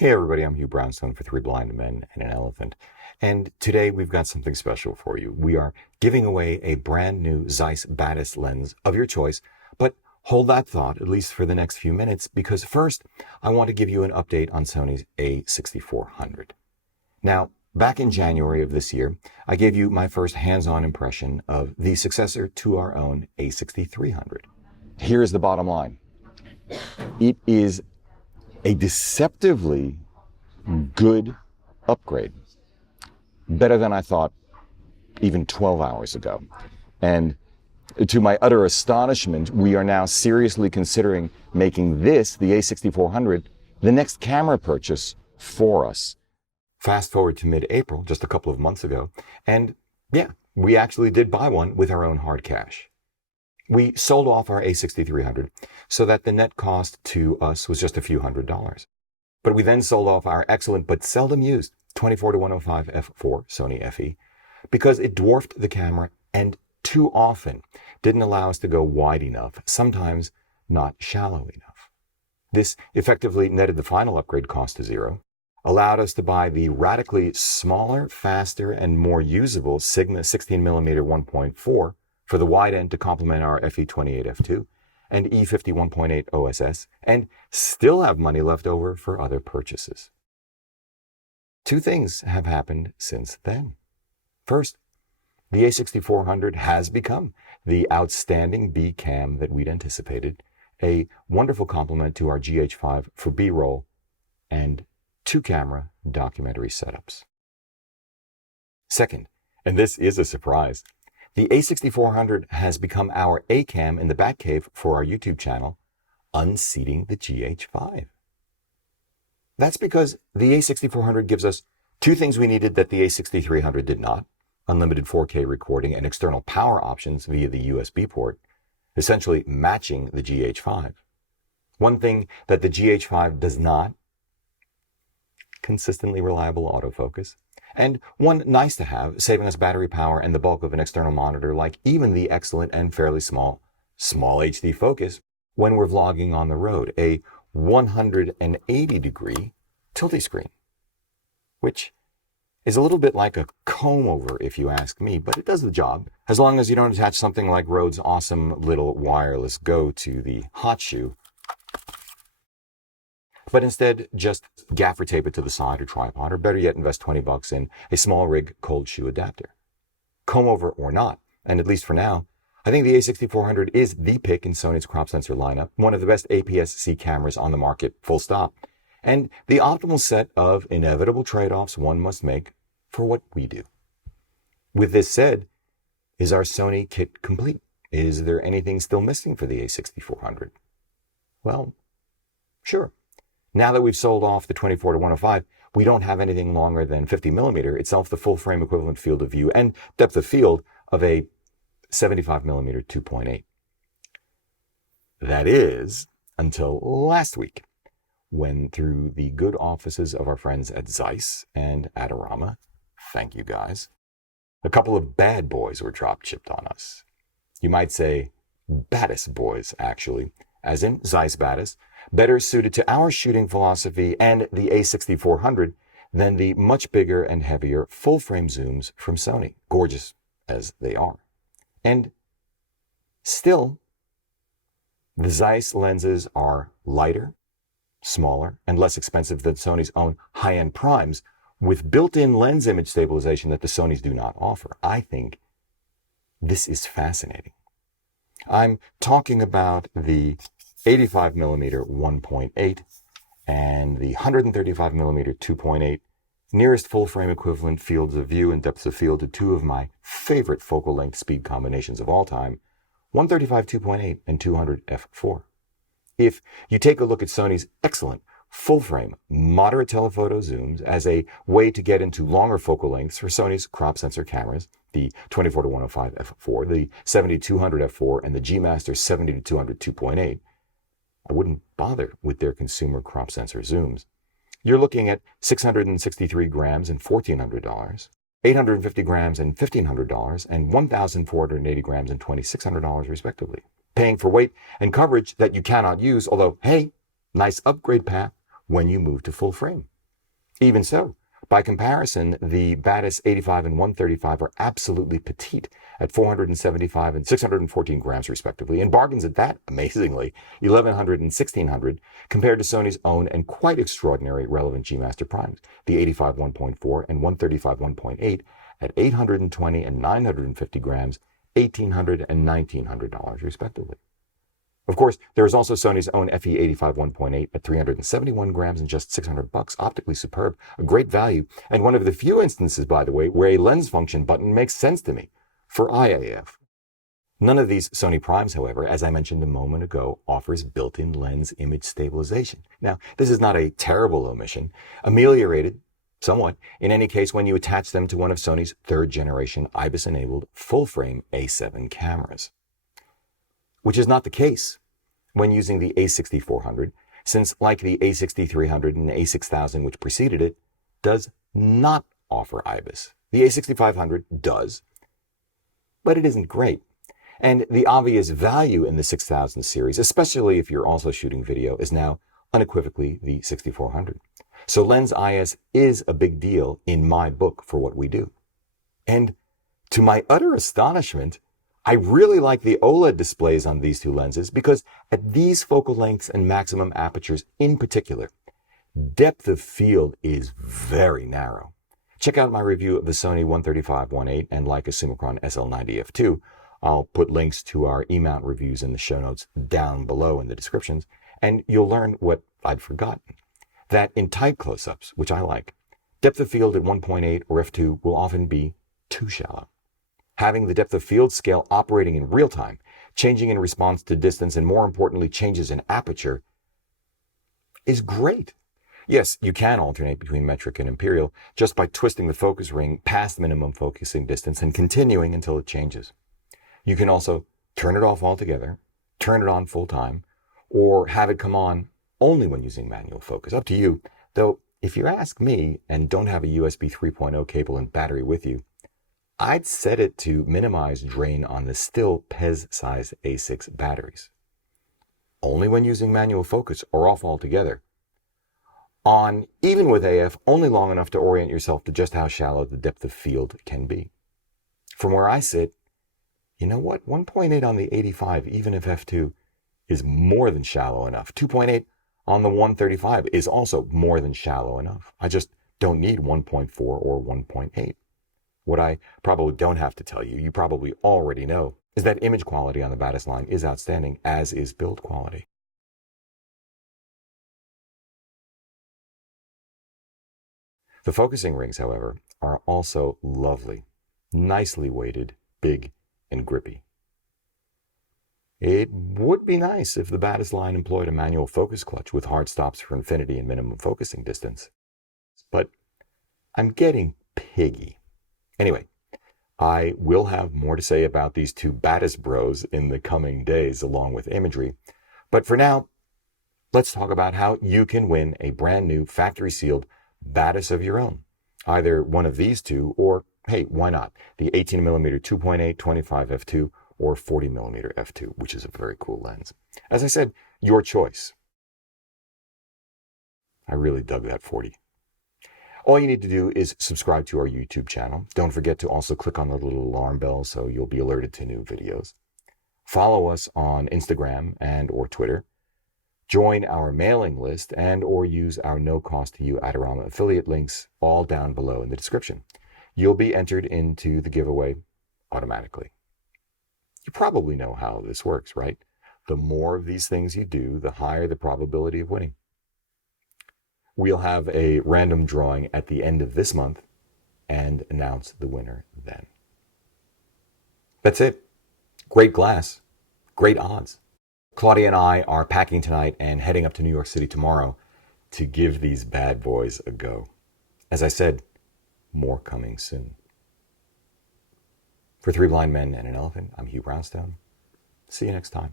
Hey everybody, I'm Hugh Brownstone for Three Blind Men and an Elephant. And today we've got something special for you. We are giving away a brand new Zeiss Batis lens of your choice, but hold that thought, at least for the next few minutes, because first I want to give you an update on Sony's A6400. Now, back in January of this year, I gave you my first hands-on impression of the successor to our own A6300. Here's the bottom line. It is a deceptively good upgrade. Better than I thought even 12 hours ago. And to my utter astonishment, we are now seriously considering making this, the A6400, the next camera purchase for us. Fast forward to mid-April, just a couple of months ago, and yeah, we actually did buy one with our own hard cash. We sold off our A6300 so that the net cost to us was just a few $100s. But we then sold off our excellent but seldom used 24-105 f4 Sony FE because it dwarfed the camera and too often didn't allow us to go wide enough, sometimes not shallow enough. This effectively netted the final upgrade cost to zero, allowed us to buy the radically smaller, faster, and more usable Sigma 16mm 1.4 for the wide end to complement our FE28 f2 and E50 1.8 OSS, and still have money left over for other purchases. Two things have happened since then. First, the A6400 has become the outstanding B cam that we'd anticipated, a wonderful complement to our GH5 for B-roll and two-camera documentary setups. Second, and this is a surprise, the A6400 has become our A-cam in the Batcave for our YouTube channel, unseating the GH5. That's because the A6400 gives us two things we needed that the A6300 did not: unlimited 4K recording and external power options via the USB port, essentially matching the GH5. One thing that the GH5 does not: consistently reliable autofocus. And one nice to have, saving us battery power and the bulk of an external monitor, like even the excellent and fairly small HD focus when we're vlogging on the road, a 180-degree tilty screen, which is a little bit like a comb over if you ask me, but it does the job, as long as you don't attach something like RØDE's awesome little wireless GO to the hot shoe, but instead just gaffer tape it to the side or tripod, or better yet, invest $20 in a small rig cold shoe adapter. Comb over or not, and at least for now, I think the A6400 is the pick in Sony's crop sensor lineup, one of the best APS-C cameras on the market, full stop, and the optimal set of inevitable trade-offs one must make for what we do. With this said, is our Sony kit complete? Is there anything still missing for the A6400? Well, sure. Now that we've sold off the 24-105, we don't have anything longer than 50mm, itself the full frame equivalent field of view and depth of field of a 75mm 2.8. That is until last week, when through the good offices of our friends at Zeiss and Adorama, thank you guys, a couple of bad boys were drop-shipped on us. You might say Batis boys, actually, as in Zeiss Batis, better suited to our shooting philosophy and the A6400 than the much bigger and heavier full-frame zooms from Sony, gorgeous as they are. And still, the Zeiss lenses are lighter, smaller, and less expensive than Sony's own high-end primes, with built-in lens image stabilization that the Sonys do not offer. I think this is fascinating. I'm talking about the 85mm 1.8 and the 135mm 2.8, nearest full-frame equivalent fields of view and depths of field to two of my favorite focal length speed combinations of all time, 135 2.8 and 200 f4. If you take a look at Sony's excellent full-frame moderate telephoto zooms as a way to get into longer focal lengths for Sony's crop sensor cameras, the 24-105 f4, the 70-200 f4, and the G Master 70-200 2.8, I wouldn't bother with their consumer crop sensor zooms. You're looking at 663 grams and $1,400, 850 grams and $1,500, and 1,480 grams and $2,600 respectively. Paying for weight and coverage that you cannot use, although, hey, nice upgrade path when you move to full frame. Even so, by comparison, the Batis 85 and 135 are absolutely petite at 475 and 614 grams respectively, and bargains at that, amazingly, 1100 and 1600, compared to Sony's own and quite extraordinary relevant G Master Primes, the 85 1.4 and 135 1.8 at 820 and 950 grams, $1,800 and $1,900 respectively. Of course, there is also Sony's own FE85 1.8 at 371 grams and just $600, optically superb, a great value, and one of the few instances, by the way, where a lens function button makes sense to me, for IAF. None of these Sony Primes, however, as I mentioned a moment ago, offers built-in lens image stabilization. Now, this is not a terrible omission, ameliorated somewhat, in any case, when you attach them to one of Sony's third-generation IBIS-enabled full-frame A7 cameras. Which is not the case when using the A6400, since like the A6300 and A6000 which preceded it, does not offer IBIS. The A6500 does, but it isn't great. And the obvious value in the 6000 series, especially if you're also shooting video, is now unequivocally the 6400. So Lens IS is a big deal in my book for what we do. And to my utter astonishment, I really like the OLED displays on these two lenses because at these focal lengths and maximum apertures in particular, depth of field is very narrow. Check out my review of the Sony 135-1.8 and Leica Summicron SL90 f2. I'll put links to our E-mount reviews in the show notes down below in the descriptions, and you'll learn what I'd forgotten. That in tight close-ups, which I like, depth of field at 1.8 or f2 will often be too shallow. Having the depth of field scale operating in real time, changing in response to distance, and more importantly, changes in aperture, is great. Yes, you can alternate between metric and imperial just by twisting the focus ring past minimum focusing distance and continuing until it changes. You can also turn it off altogether, turn it on full time, or have it come on only when using manual focus. Up to you, though if you ask me and don't have a USB 3.0 cable and battery with you, I'd set it to minimize drain on the still PEZ-size A6 batteries. Only when using manual focus or off altogether. On, even with AF, only long enough to orient yourself to just how shallow the depth of field can be. From where I sit, you know what? 1.8 on the 85, even if f2, is more than shallow enough. 2.8 on the 135 is also more than shallow enough. I just don't need 1.4 or 1.8. What I probably don't have to tell you, you probably already know, is that image quality on the Batis line is outstanding, as is build quality. The focusing rings, however, are also lovely, nicely weighted, big, and grippy. It would be nice if the Batis line employed a manual focus clutch with hard stops for infinity and minimum focusing distance. But I'm getting piggy. Anyway, I will have more to say about these two Batis bros in the coming days along with imagery. But for now, let's talk about how you can win a brand new factory sealed Batis of your own. Either one of these two, or hey, why not? The 18mm 2.8 25 f2 or 40mm f2, which is a very cool lens. As I said, your choice. I really dug that 40. All you need to do is subscribe to our YouTube channel. Don't forget to also click on the little alarm bell so you'll be alerted to new videos. Follow us on Instagram and or Twitter. Join our mailing list and or use our no-cost-to-you Adorama affiliate links all down below in the description. You'll be entered into the giveaway automatically. You probably know how this works, right? The more of these things you do, the higher the probability of winning. We'll have a random drawing at the end of this month and announce the winner then. That's it. Great glass. Great odds. Claudia and I are packing tonight and heading up to New York City tomorrow to give these bad boys a go. As I said, more coming soon. For Three Blind Men and an Elephant, I'm Hugh Brownstone. See you next time.